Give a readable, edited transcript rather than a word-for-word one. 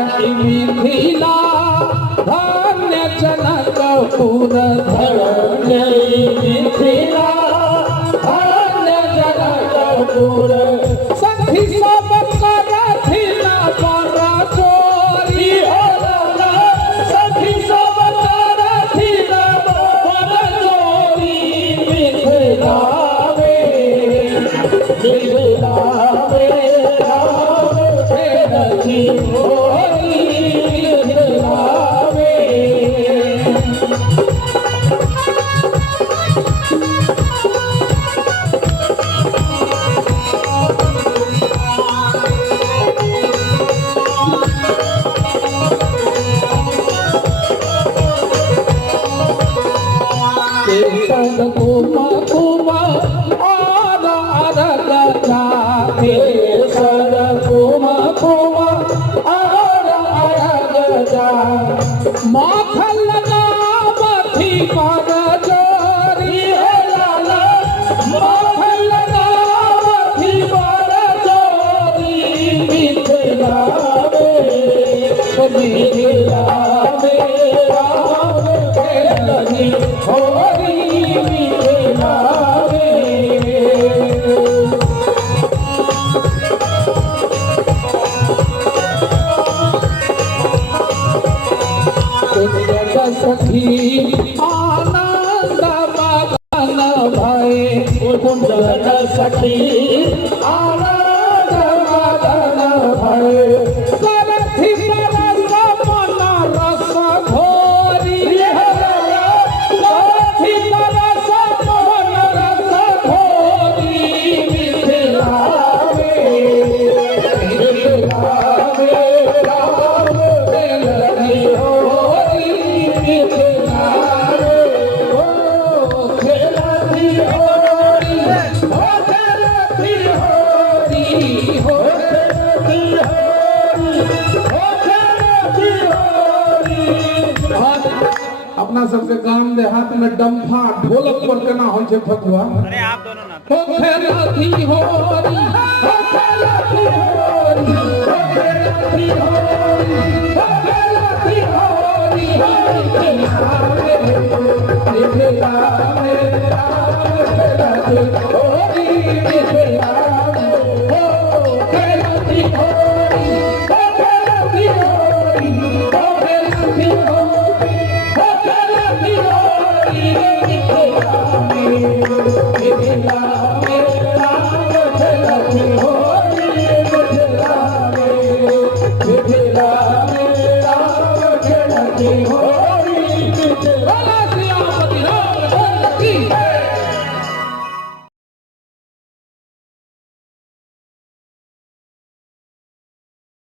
मिथिला धन्य जनकपुर धन्य मिथिला धन्य जनकपुर सखी सब करथिन पर चोरी होला सखी सब करथिन पर चोरी मिथिला में कुमा कुमा आर आर गजा केसर कुमा कुमा आर आर गजा माखन लगावथी पर जोरी लाला माखन लगावथी पर जोरी मिथिला में राम खेलनी होरी मिथिला सखी आनंद मगन भय कुंडल सखी आनंद मगन भय करथि रस मन रस घोरी करथि रस मन रस घोरी मिथिला अपना सबके गांव देहात में डंफा ढोलक पर केना होइ छै फतुआ अरे आप दोनों ना हो खेलती होरी हो खेलती होरी हो खेलती होरी हो खेलती होरी मिथिला में